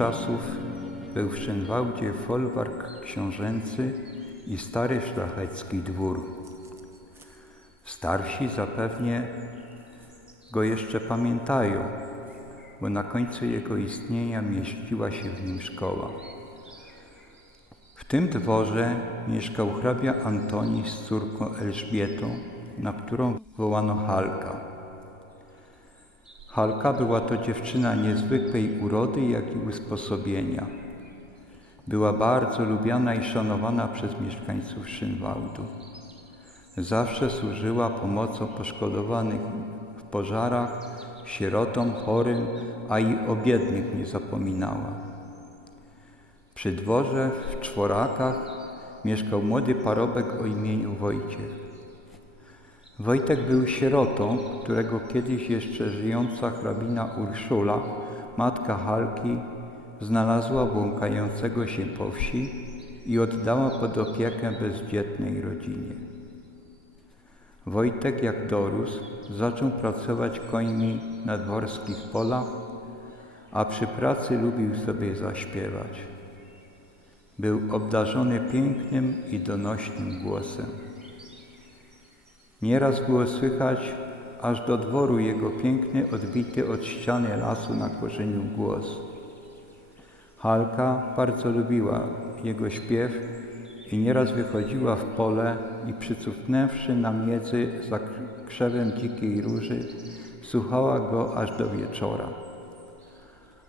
czasów był w Szynwałdzie folwark książęcy i stary szlachecki dwór. Starsi zapewnie go jeszcze pamiętają, bo na końcu jego istnienia mieściła się w nim szkoła. W tym dworze mieszkał hrabia Antoni z córką Elżbietą, na którą wołano Halka. Halka była to dziewczyna niezwykłej urody, jak i usposobienia. Była bardzo lubiana i szanowana przez mieszkańców Szynwałdu. Zawsze służyła pomocą poszkodowanych w pożarach, sierotom, chorym, a i o biednych nie zapominała. Przy dworze w Czworakach mieszkał młody parobek o imieniu Wojciech. Wojtek był sierotą, którego kiedyś jeszcze żyjąca hrabina Urszula, matka Halki, znalazła błąkającego się po wsi i oddała pod opiekę bezdzietnej rodzinie. Wojtek, jak dorósł, zaczął pracować końmi na dworskich polach, a przy pracy lubił sobie zaśpiewać. Był obdarzony pięknym i donośnym głosem. Nieraz było słychać aż do dworu jego piękny, odbity od ściany lasu na korzeniu głos. Halka bardzo lubiła jego śpiew i nieraz wychodziła w pole i przycupnęwszy na miedzy za krzewem dzikiej róży, słuchała go aż do wieczora.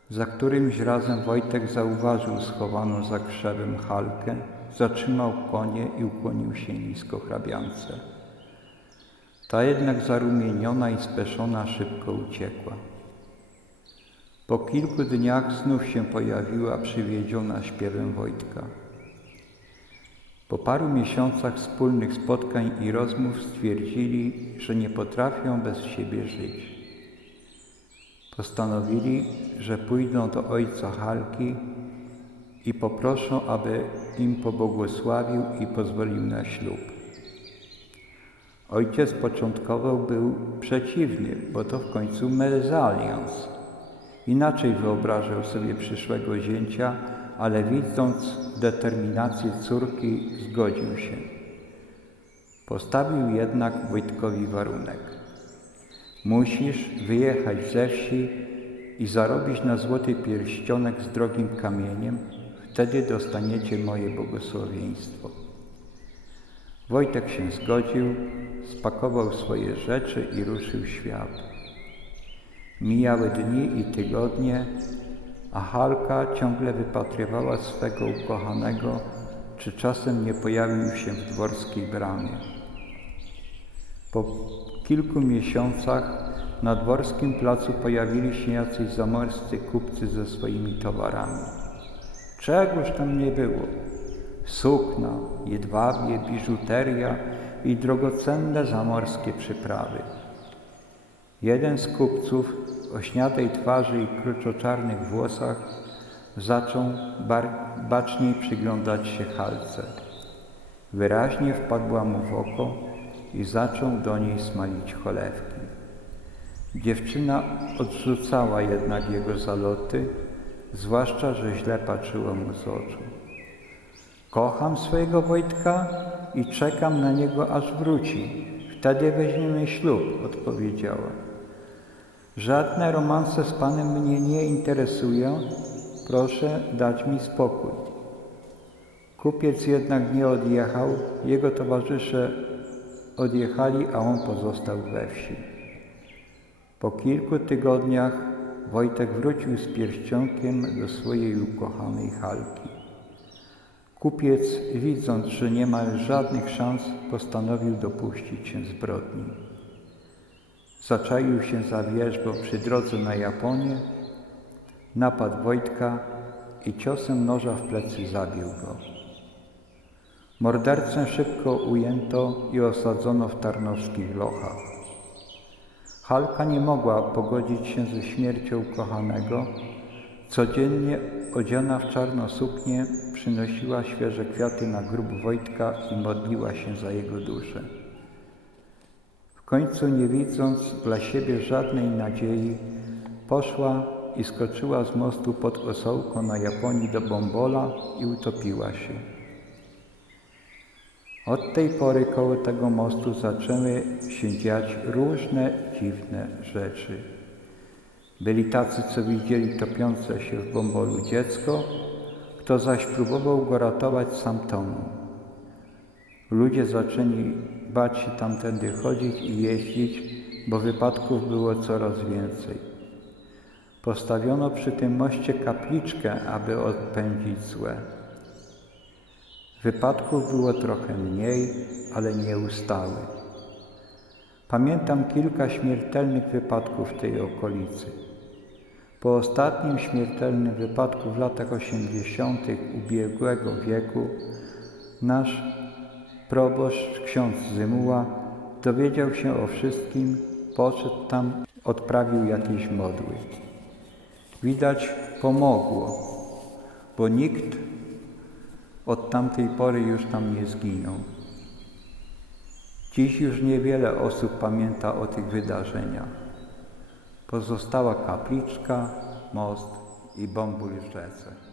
Za którymś razem Wojtek zauważył schowaną za krzewem Halkę, zatrzymał konie i ukłonił się nisko hrabiance. Ta jednak zarumieniona i speszona szybko uciekła. Po kilku dniach znów się pojawiła przywiedziona śpiewem Wojtka. Po paru miesiącach wspólnych spotkań i rozmów stwierdzili, że nie potrafią bez siebie żyć. Postanowili, że pójdą do ojca Halki i poproszą, aby im pobłogosławił i pozwolił na ślub. Ojciec początkowo był przeciwny, bo to w końcu mezalians. Inaczej wyobrażał sobie przyszłego zięcia, ale widząc determinację córki, zgodził się. Postawił jednak Wojtkowi warunek. Musisz wyjechać ze wsi i zarobić na złoty pierścionek z drogim kamieniem, wtedy dostaniecie moje błogosławieństwo. Wojtek się zgodził, spakował swoje rzeczy i ruszył świat. Mijały dni i tygodnie, a Halka ciągle wypatrywała swego ukochanego, czy czasem nie pojawił się w dworskiej bramie. Po kilku miesiącach na dworskim placu pojawili się jacyś zamorscy kupcy ze swoimi towarami. Czegoż tam nie było? Sukna, jedwabie, biżuteria i drogocenne zamorskie przyprawy. Jeden z kupców o śniadej twarzy i kruczoczarnych włosach zaczął baczniej przyglądać się Halce. Wyraźnie wpadła mu w oko i zaczął do niej smalić cholewki. Dziewczyna odrzucała jednak jego zaloty, zwłaszcza, że źle patrzyło mu z oczu. Kocham swojego Wojtka i czekam na niego, aż wróci. Wtedy weźmiemy ślub, odpowiedziała. Żadne romanse z Panem mnie nie interesują. Proszę dać mi spokój. Kupiec jednak nie odjechał, jego towarzysze odjechali, a on pozostał we wsi. Po kilku tygodniach Wojtek wrócił z pierścionkiem do swojej ukochanej Halki. Kupiec, widząc, że nie ma żadnych szans, postanowił dopuścić się zbrodni. Zaczaił się za wierzbą przy drodze na Japonię, napadł Wojtka i ciosem noża w plecy zabił go. Mordercę szybko ujęto i osadzono w tarnowskich lochach. Halka nie mogła pogodzić się ze śmiercią kochanego. Codziennie odziana w czarno suknię przynosiła świeże kwiaty na grób Wojtka i modliła się za jego duszę. W końcu, nie widząc dla siebie żadnej nadziei, poszła i skoczyła z mostu pod osołko na Japonii do Bombola i utopiła się. Od tej pory koło tego mostu zaczęły się dziać różne dziwne rzeczy. Byli tacy, co widzieli topiące się w bombolu dziecko, kto zaś próbował go ratować, sam tonął. Ludzie zaczęli bać się tamtędy chodzić i jeździć, bo wypadków było coraz więcej. Postawiono przy tym moście kapliczkę, aby odpędzić złe. Wypadków było trochę mniej, ale nieustały. Pamiętam kilka śmiertelnych wypadków w tej okolicy. Po ostatnim śmiertelnym wypadku w latach 80. ubiegłego wieku nasz proboszcz ksiądz Zymuła dowiedział się o wszystkim, poszedł tam, odprawił jakieś modły. Widać pomogło, bo nikt od tamtej pory już tam nie zginął. Dziś już niewiele osób pamięta o tych wydarzeniach. Pozostała kapliczka, most i rzece.